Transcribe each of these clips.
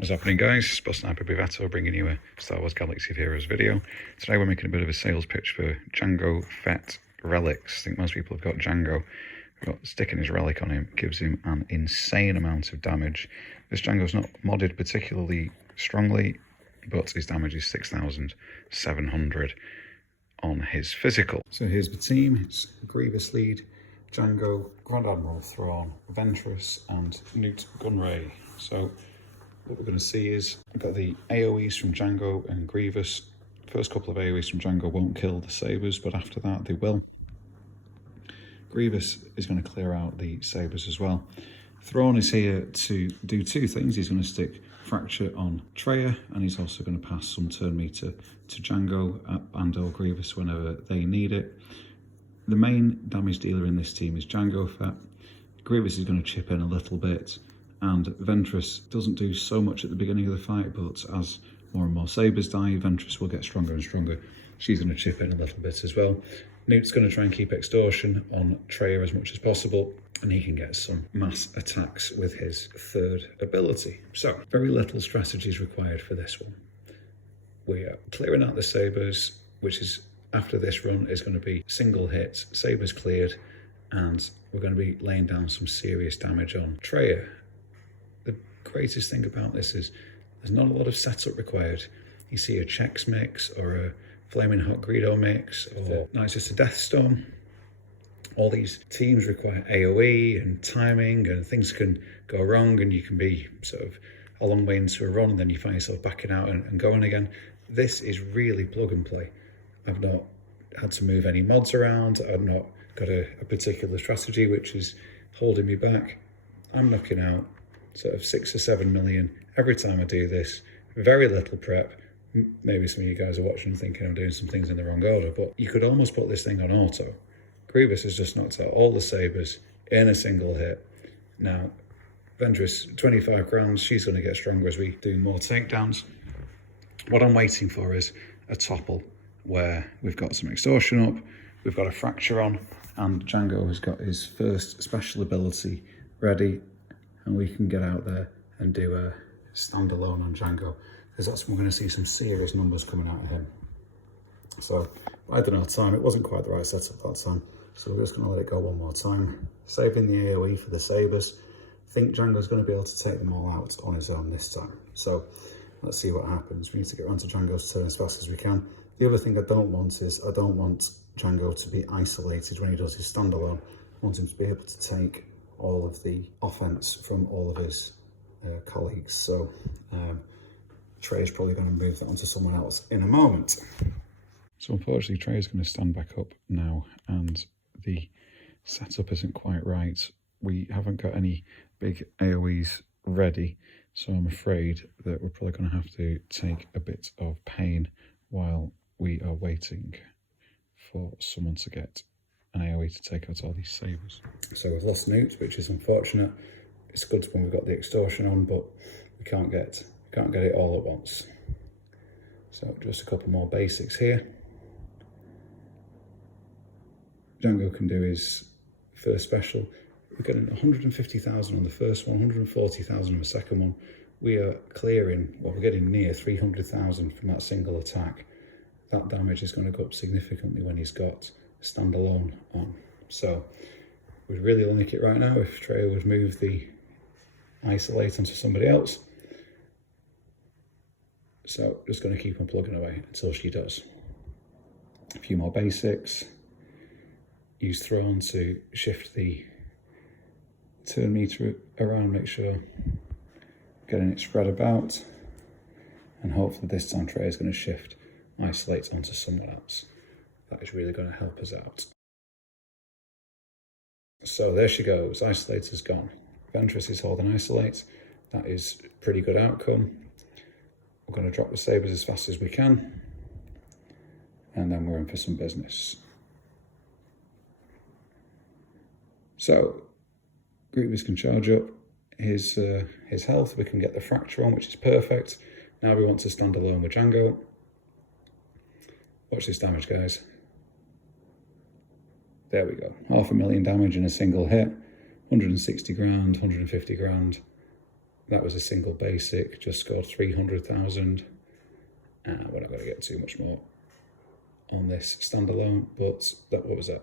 What's happening, guys? Boss Sniper Beavetto bringing you a Star Wars Galaxy of Heroes video. Today we're making a bit of a sales pitch for Jango Fett Relics. I think most people have got Jango. Sticking his relic on him gives him an insane amount of damage. This Jango's not modded particularly strongly, but his damage is 6,700 on his physical. So here's the team. It's Grievous lead, Jango, Grand Admiral Thrawn, Ventress and Newt Gunray. So what we're going to see is we've got the AoEs from Jango and Grievous. First couple of AoEs from Jango won't kill the sabers, but after that they will. Grievous is going to clear out the sabers as well. Thrawn is here to do two things. He's going to stick Fracture on Traya, and he's also going to pass some turn meter to Jango and or Grievous whenever they need it. The main damage dealer in this team is Jango Fett. Grievous is going to chip in a little bit, and Ventress doesn't do so much at the beginning of the fight, but as more and more sabers die, Ventress will get stronger and stronger. She's going to chip in a little bit as well. Newt's going to try and keep extortion on Traya as much as possible, and he can get some mass attacks with his third ability. So, very little strategy is required for this one. We are clearing out the sabers, which is, after this run, is going to be single hit, sabers cleared, and we're going to be laying down some serious damage on Traya. The greatest thing about this is there's not a lot of setup required. You see a Chex mix or a Flaming Hot Greedo mix, or no, it's just a Death Storm. All these teams require AoE and timing, and things can go wrong, and you can be sort of a long way into a run, and then you find yourself backing out and going again. This is really plug and play. I've not had to move any mods around. I've not got a particular strategy which is holding me back. I'm knocking out sort of 6 or 7 million every time I do this. Very little prep. Maybe some of you guys are watching and thinking I'm doing some things in the wrong order, but you could almost put this thing on auto. Grievous has just knocked out all the sabers in a single hit. Now, Ventress, 25 grams, she's going to get stronger as we do more takedowns. What I'm waiting for is a topple where we've got some extortion up, we've got a fracture on, and Jango has got his first special ability ready, and we can get out there and do a standalone on Jango, because that's when we're going to see some serious numbers coming out of him. So I don't know time, it wasn't quite the right setup that time, so we're just going to let it go one more time, saving the AoE for the sabers. I think Jango's going to be able to take them all out on his own this time, so let's see what happens. We need to get around to Jango's turn as fast as we can. The other thing I don't want is I don't want Jango to be isolated when he does his standalone. I want him to be able to take all of the offense from all of his colleagues, so Trey is probably going to move that onto someone else in a moment. So unfortunately Trey is going to stand back up now, and the setup isn't quite right. We haven't got any big AoEs ready, so I'm afraid that we're probably going to have to take a bit of pain while we are waiting for someone to get an AoE to take out all these sabers. So we've lost Newt, which is unfortunate. It's good when we've got the extortion on, but we can't get it all at once. So just a couple more basics here. Jango can do his first special. We're getting 150,000 on the first one, 140,000 on the second one. We are clearing, well, we're getting near 300,000 from that single attack. That damage is going to go up significantly when he's got a standalone on. So we'd really like it right now if Trey would move the isolate onto somebody else. So just going to keep on plugging away until she does. A few more basics. Use Thrawn to shift the turn meter around, make sure getting it spread about, and hopefully this time Trey is going to shift isolate onto someone else. That is really going to help us out. So there she goes, isolate is gone. Ventress is holding isolate. That is a pretty good outcome. We're going to drop the sabers as fast as we can, and then we're in for some business. So Grievous can charge up his health. We can get the fracture on, which is perfect. Now we want to stand alone with Jango. Watch this damage, guys. There we go. 500,000 damage in a single hit. 160 grand, 150 grand. That was a single basic, just scored 300,000. We're not going to get too much more on this standalone, but what was that?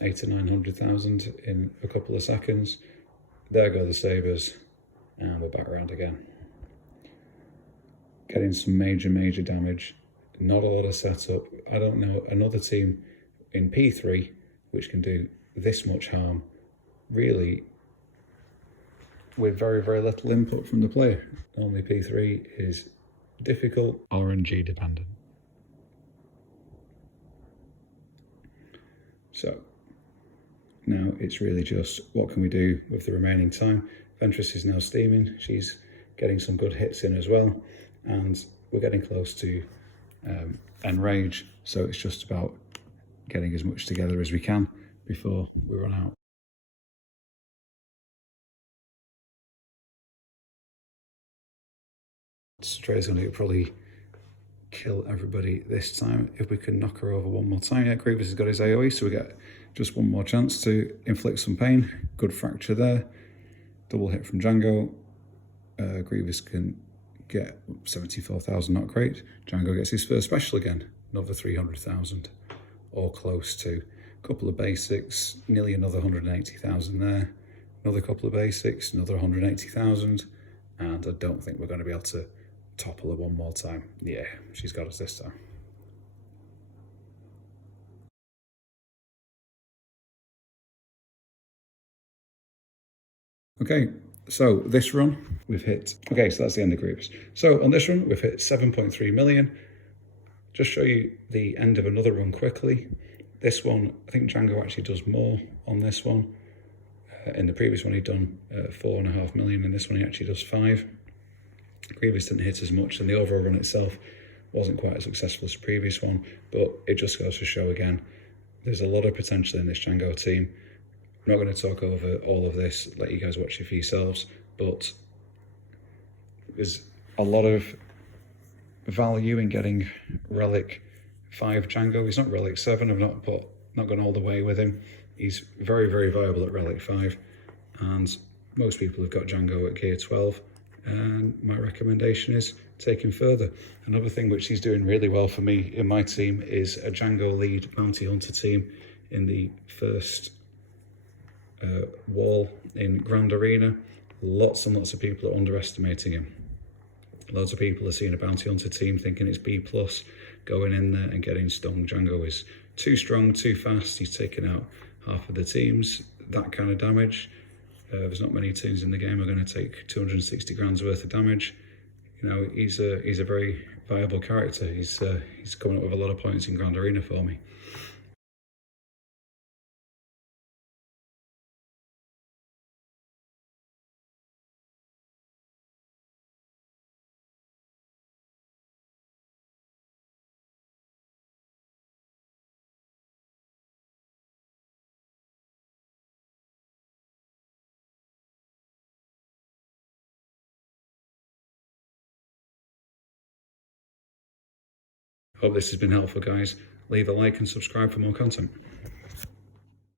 800 to 900,000 in a couple of seconds. There go the sabres, and we're back around again. Getting some major damage. Not a lot of setup. I don't know another team in P3 which can do this much harm, really, with very little input from the player. Normally P3 is difficult, RNG dependent. So now it's really just what can we do with the remaining time. Ventress is now steaming. She's getting some good hits in as well, and we're getting close to Enrage, so it's just about getting as much together as we can before we run out. Trey's going to probably kill everybody this time. If we can knock her over one more time. Yeah, Grievous has got his AoE, so we get just one more chance to inflict some pain. Good fracture there. Double hit from Jango. Grievous can get 74,000, not great. Jango gets his first special again, another 300,000, or close to. A couple of basics, nearly another 180,000 there. Another couple of basics, another 180,000, and I don't think we're going to be able to topple her one more time. Yeah, she's got us this time. Okay, so this run we've hit, okay, so that's the end of groups. So on this run we've hit 7.3 million. Just show you the end of another run quickly. This one, I think Jango actually does more on this one. In the previous one he'd done 4.5 million, in this one he actually does 5. Grievous didn't hit as much, and the overall run itself wasn't quite as successful as the previous one, but it just goes to show again, there's a lot of potential in this Jango team. I'm not going to talk over all of this, let you guys watch it for yourselves, but there's a lot of value in getting Relic 5 Jango. He's not Relic 7, I've not gone all the way with him. He's very viable at Relic 5, and most people have got Jango at gear 12, and my recommendation is take him further. Another thing which he's doing really well for me in my team is a Jango lead bounty hunter team in the first wall in Grand Arena. Lots and lots of people are underestimating him. Loads of people are seeing a bounty hunter team thinking it's B+, going in there and getting stung. Jango is too strong, too fast. He's taken out half of the teams. That kind of damage. There's not many teams in the game are going to take 260 grand's worth of damage. You know, he's a very viable character. He's coming up with a lot of points in Grand Arena for me. Hope this has been helpful, guys. Leave a like and subscribe for more content.